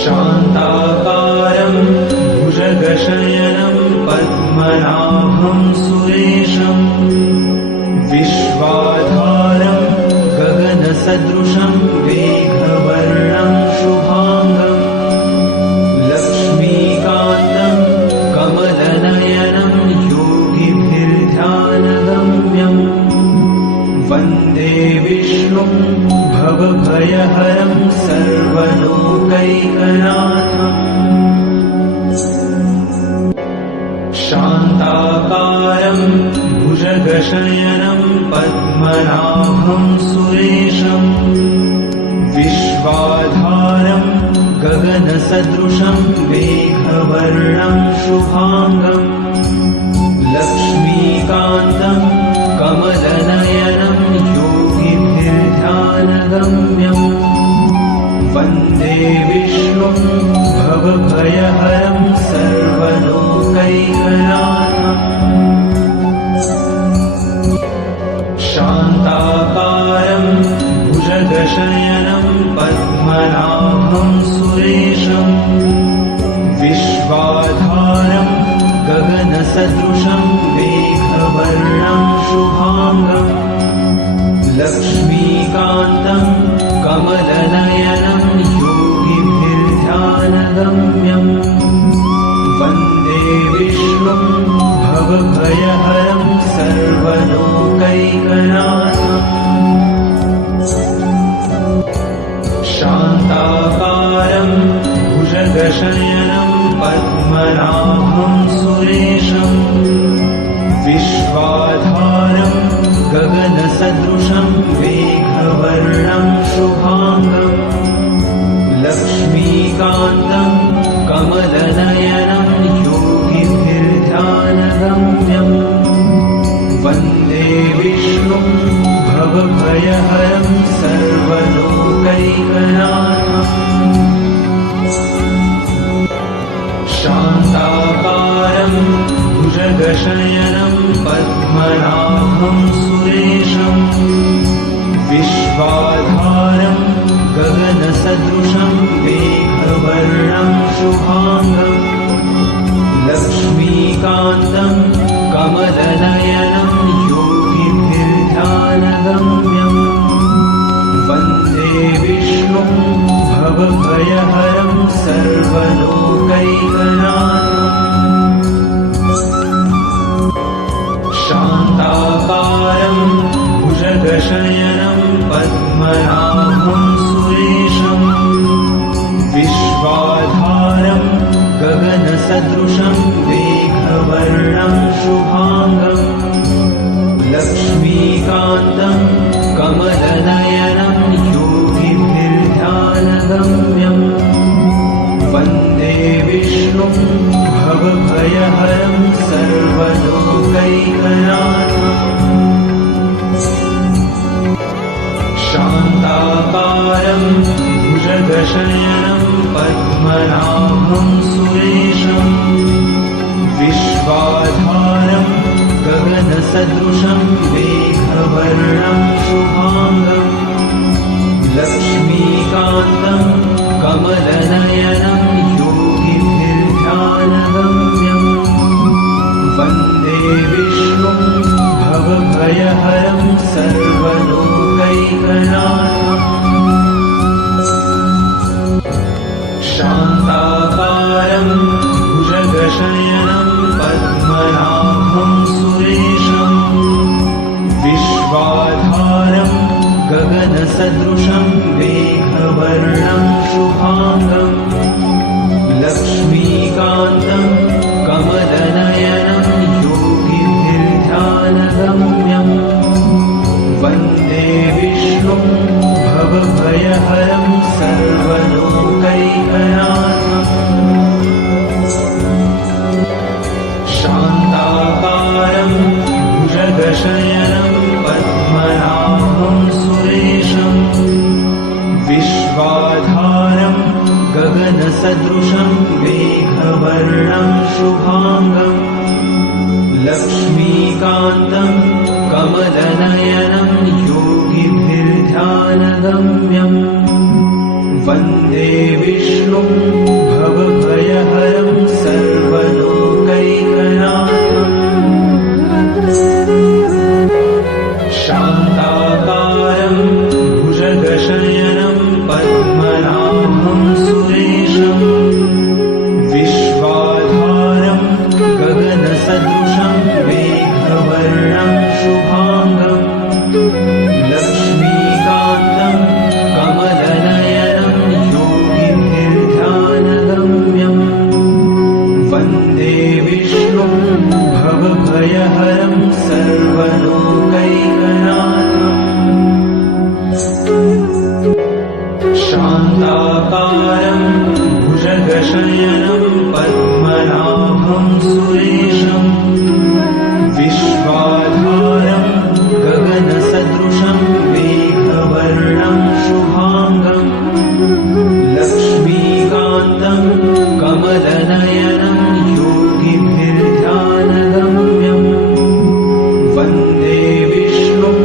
शान्ताकारं भुजगशयनं पद्मनाभं सुरेशं विश्वाधारं गगनसदृशं मेघवर्णं शुभांगं लक्ष्मीकान्तं कमलनयनं योगिभिर्ध्यानगम्यं वन्दे विष्णुं भवभयहरं सर्वलोकैकनाथम् शान्ताकारं भुजगशयनं पद्मनाभं सुरेशं विश्वाधारं गगनसदृशं मेघवर्णं शुभांगं लक्ष्मीकान्तं कमलनयनं योगिभिर्ध्यानगम्यं वन्दे विष्णुं भवभयहरं सर्वलोकैकनाथम् शान्ताकारं भुजगशयनं पद्मनाभं सुरेशं विश्वाधारं गगनसदृशं मेघवर्णं शुभांगं लक्ष्मीकान्तं कमलनयनं योगिभिर्ध्यानगम्यं वन्दे विष्णुं भवभयहरं सर्वलोकैकनाथम् शान्ताकारं भुजगशयनं पद्मनाभं सुरेशं विश्वाधारं गगनसदृशं मेघवर्णं शुभांगं लक्ष्मीकान्तं कमलनयनं योगिभिर्ध्यानगम्यं वन्दे विष्णुं भवभयहरं सर्वलोकैकनाथम् शान्ताकारं भुजगशयनं पद्मनाभं सुरेशं विश्वाधारं गगनसदृशं मेघवर्णं शुभांगं लक्ष्मीकान्तं कमलनयनं योगिभिर्ध्यानगम्यं वन्दे विष्णुं भवभयहरं सर्वलोकैकनाथम् शान्ताकारं भुजगशयनं पद्मनाभं सुरेशं विश्वाधारं गगनसदृशं मेघवर्णं शुभांगं लक्ष्मीकान्तं कमलनयनं योगिभिर्ध्यानगम्यं वन्दे विष्णुं भवभयहरं सर्वलोकैकनाथम् शान्ताकारं भुजगशयनं पद्मनाभं सुरेशं विश्वाधारं गगनसदृशं मेघवर्णं शुभांगं लक्ष्मीकान्तं कमलनयनं योगिभिर्ध्यानगम्यं वन्दे विष्णुं भवभयहरं सर्वलोकैकनाथम् शान्ताकारं भुजगशयनं पद्मनाभं सुरेशं विश्वाधारं गगनसदृशं मेघवर्णं शुभांगं लक्ष्मीकान्तं कमलनयनं योगिभिर्ध्यानगम्यं वन्दे विष्णुं भवभयहरं सर्वलोकैकनाथम् शान्ताकारं भुजगशयनं पद्मनाभं सुरेशं विश्वाधारं गगनसदृशं मेघवर्णं शुभांगं लक्ष्मीकान्तं कमलनयनं योगिभिर्ध्यानगम्यं वन्दे विष्णुं भवभयहरं सर्वलोकैकनाथम् शान्ताकारं भुजगशयनं पद्मनाभं सुरेशम् विश्वाधारं गगनसदृशं मेघवर्णं शुभाङ्गम् लक्ष्मीकान्तं कमलनयनं योगिभिर्ध्यानगम्यम् वन्दे विष्णुं भवभयहरं सर्वलोकैकनाथम् शान्ताकारं भुजगशयनं पद्मनाभं सुरेशम् विश्वाधारं गगनसदृशं मेघवर्णं शुभाङ्गम् लक्ष्मीकान्तं कमलनयनं योगिभिर्ध्यानगम्यम् वन्दे विष्णुं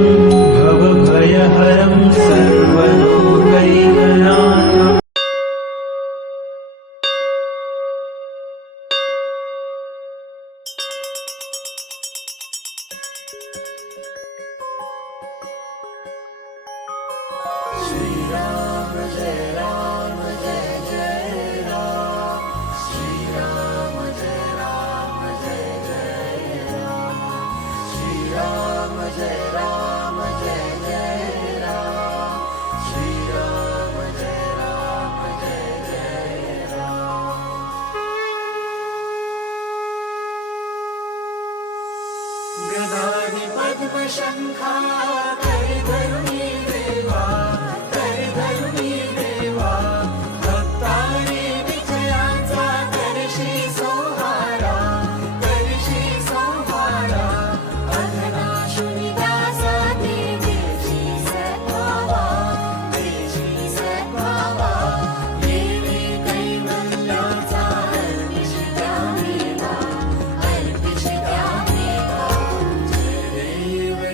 भवभयहरं सर्वलोकैकनाथम् गदाधि पद्मशङ्खा करिधरुणी देवा करिधरुणी देवा भक्तारी विजयाचा करशी सोहारा अधनाशुनी दासा देशी सद्भावा येणे कैवल्याचा अर्पिषि द्यावेला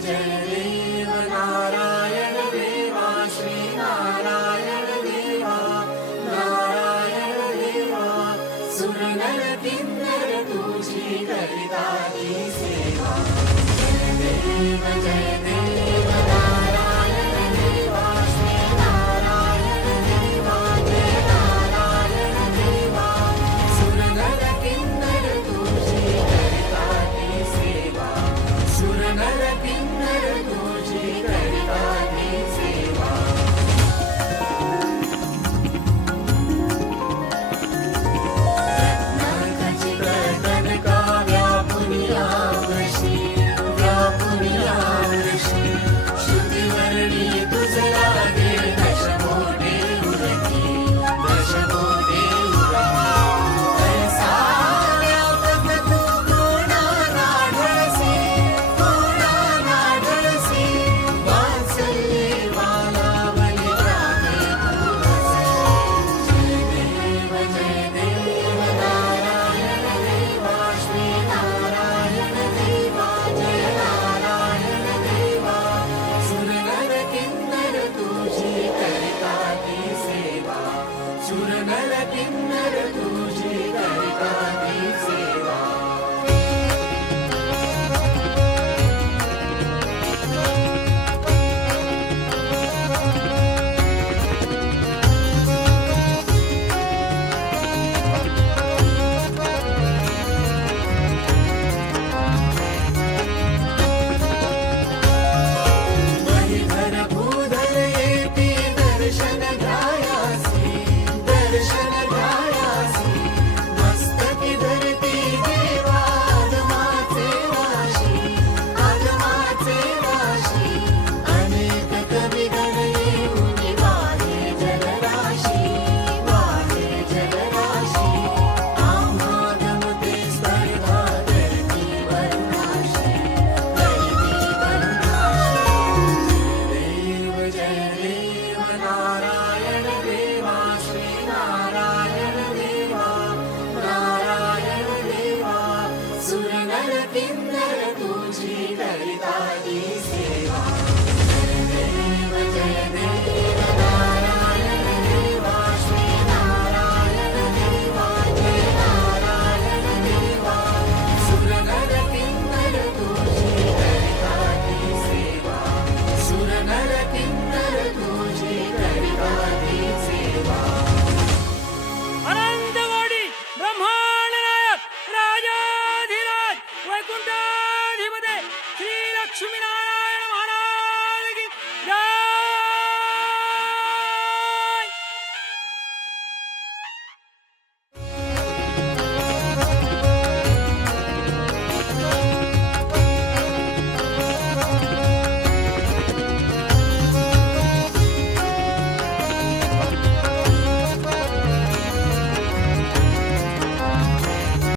जय देव नारायण देवा श्रीनारायण देवा नारायण देवा सुरनर किन्नर तुझी करिता ती सेवा जय देव नारायण देवा श्रीनारायण देवा जय नारायण देवा सुरनर किन्नर तुझी करिता ती सेवा सुरनर किन्नर तुझी करिता ती सेवा रत्नाखचित कनका व्यापुनियावशी श्रुतिवर्णी तुझ लागे दशमोटे उरकी ऐसा व्यापक तू कोणा नाढसी वात्सल्ये वाला बलिग्रामे तू हसशी जय देव नारायण देवा श्रीनारायण देवा जय नारायण देवा सुरनर किन्नर तुझी करिता ती सेवा सुरनर किन्नर तुझी करिता ती सेवा भूधर येती दर्शन घ्यायासी दर्शन